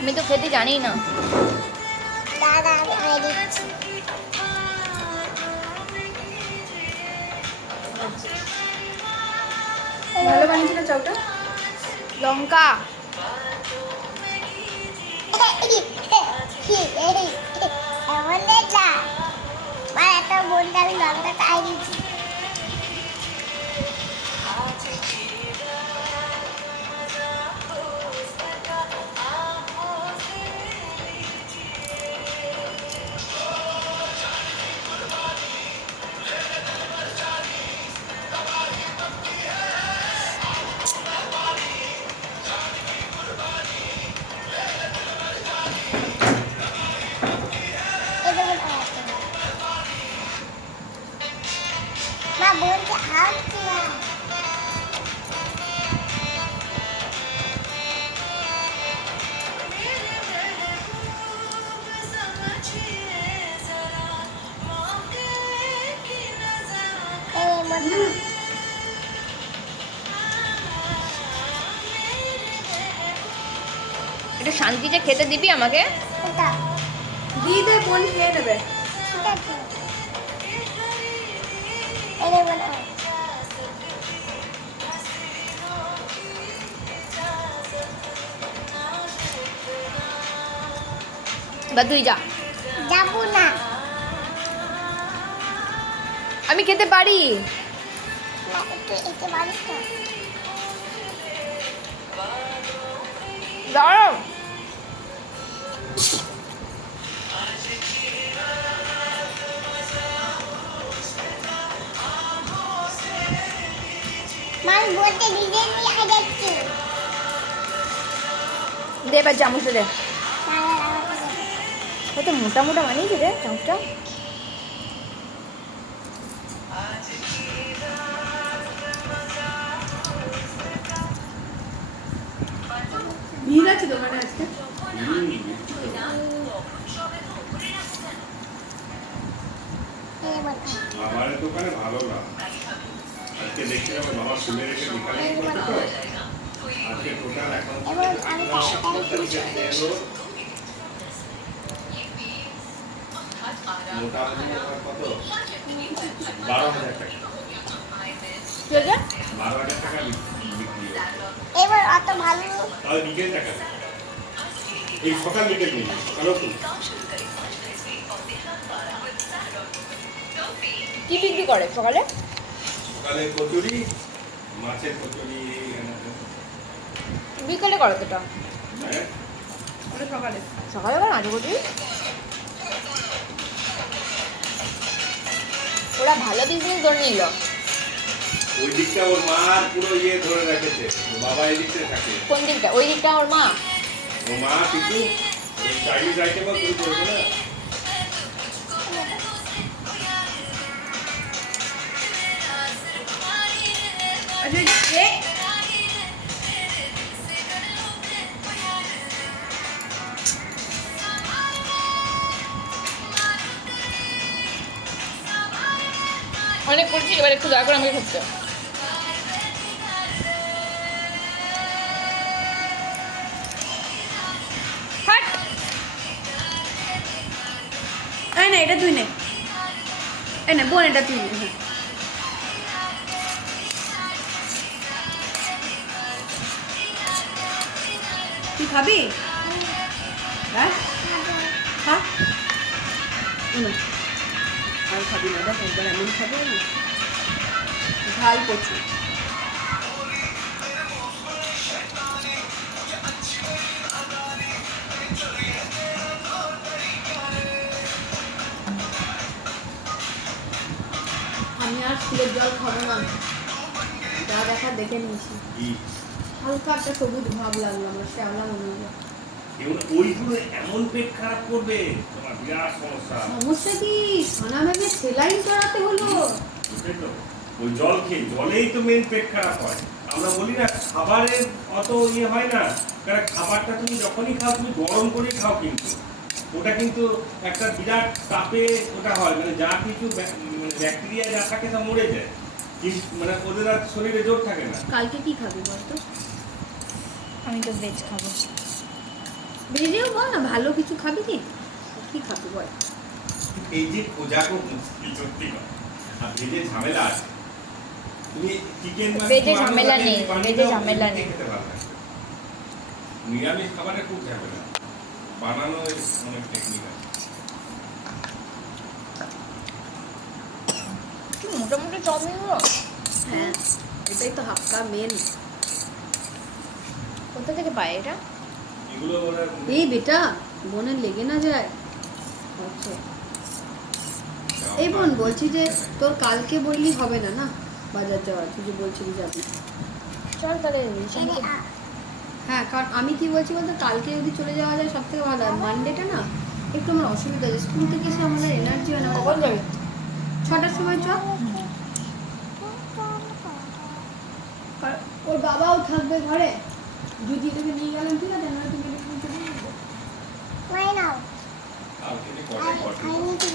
আমি তো খেতে জানি না। দাদা আমি দিচ্ছি। ভালো বানিয়েছি না চাউটা? লঙ্কা এমন যা আমার একটা বোনকে আমি লঙ্কা খাই দিচ্ছি। মা বোনকে খাওয়াচ্ছি না। একটু শান্তিতে খেতে দিবি আমাকে? দিয়ে দে, বোন খেয়ে নেবে। ঠিক আছে এই নেবো না। বা তুই যা। যাবো না। আমি খেতে পারি। না একটু এতে পারিস না। দাঁড়াও। মা আমি বলতে নিজে নিয়ে যাচ্ছি। দে এবার চামচটা দে। কত মোটা মোটা বানিয়েছে রে চামচটা। ভিড় আছে দোকানে আজকে? আমাদের দোকানে ভালো না। আজকে দেখছি আমার বাবা খুলে রেখে বিকালে করতে তো আজকে টোটাল এখন এবং আমি মোটামুটি কত 12,000 টাকা। ঠিক আছে 12,000 টাকা বিক্রি এবার অত ভালো তাহলে বিকেল টাকা এই সকাল বিকেল নেই সকালেও তো কি বিক্রি করে সকালে? সকালে কচুরি মাছের কচুরি বিকালে করে তোটা? হ্যাঁ সকালে সকালে করে মাঝে কচুরি। ওরা ভালো বিজনেস ধরে নিল। ওই দিকটা ওর মা পুরো ইয়ে ধরে রেখেছে ওর বাবা এই দিকটা থাকে। কোন দিকটা? ওই দিকটা ওর মা। ওর মা কিন্তু ওই চাইনিজ আইটেমও শুরু করেছে না। আচ্ছা অনেক করছি, এবার একটু দয়া করে আমাকে খেতে দাও। হাট। এই না, এটা তুই নে। এই না বোন, এটা তুই নে। হ্যাঁ তুই খাবি? হ্যাঁ খা। না আর খাবি না, দেখ একবার এমন খাবে না ঝাল প্রচুর। আমি আর ফুলের জল খাবো না, যা দেখা দেখে নিয়েছি। হালকা একটা সবুজ ভাব লাগলো আমার, শ্যাওলা মনে হলো। ওইগুলো এমন পেট খারাপ করবে তোমার বিরাট সমস্যা। সমস্যা কি? খানা ভেবে সেলাইন করাতে হলো। বুঝলে তো? ওই জল খেয়ে জলেই তো মেন পেট খারাপ হয়। আমরা বলি না খাবারের অত ইয়ে হয় না, কারণ খাবারটা তুমি যখনই খাও তুমি গরম করে খাও, কিন্তু ওটা কিন্তু একটা বিরাট তাপে ওটা হয়, মানে যা কিছু ব্যাকটেরিয়া যা থাকে তা মরে যায়, কিন্তু মানে ওদের আর শরীরে জোর থাকে না। কালকে কি খাবি বলতো? আমি তো ভেজ খাবো। ভেজেও বল না ভালো কিছু খাবি কি? কি খাবি বল? এই যে খোঁজা খুব মুশকিল সত্যি কথা। আর ভেজে ঝামেলা আছে। তুমি চিকেন ভেজে ঝামেলা নেই, ভেজে ঝামেলা নেই। খেতে পারবে না। নিরামিষ খাবারে খুব ঝামেলা বানানো অনেক টেকনিক আছে। কি মোটামুটি চাউমিন গুলো হ্যাঁ এটাই তো হাক্কা মেন। কোথা থেকে পায় এটা? এগুলো ওরা এই বেটা বোনের লেগে না যায়। আচ্ছা এই বোন বলছি যে তোর কালকে বললি হবে না না বাজার যাওয়ার, তুই যে বলছিলি যাবি। চল তাহলে এনে আ হ্যাঁ কারণ আমি কি বলছি বলতো কালকে যদি চলে যাওয়া যায় সব থেকে ভালো হয়। মানডেটা না একটু আমার অসুবিধা আছে, স্কুল থেকে এসে আমাদের এনার্জি হয় না। কখন যাবি? 6টার সময় চ। আর ওর বাবাও থাকবে ঘরে, যদি এটাকে নিয়ে গেলাম ঠিক আছে, না তুমি এটা নিয়ে চলে যাবে। Why now? কালকে I কটায় need to